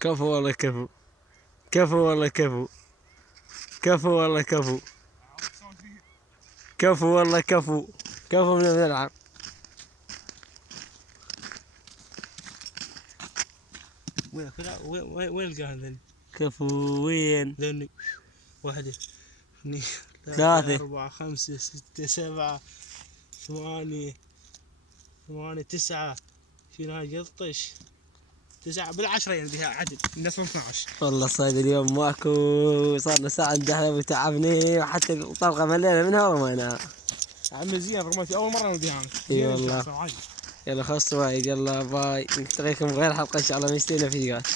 كفو والله كفو. كفو والله كفو. كفو والله كفو. كفو والله كفو. كفو من الملعب. وين القاهن ذني؟ كفو وين؟ ذني واحدة اثنين ثلاثة 4 5 6 7 8 9 في نهاية 13 9 بالعشرة يعني بها عدد من 12. والله صايد اليوم ماكو، صار له ساعة ندحلب وتعبني، وحتى الطلقة ملينا منها ورميناها. عمي زين رميتي أول مرة نوديها أنا. اي والله. يلا خلصوا وايد، يلا باي، نلتقيكم بغير حلقة ان شاء الله، مستنى فيديوهات.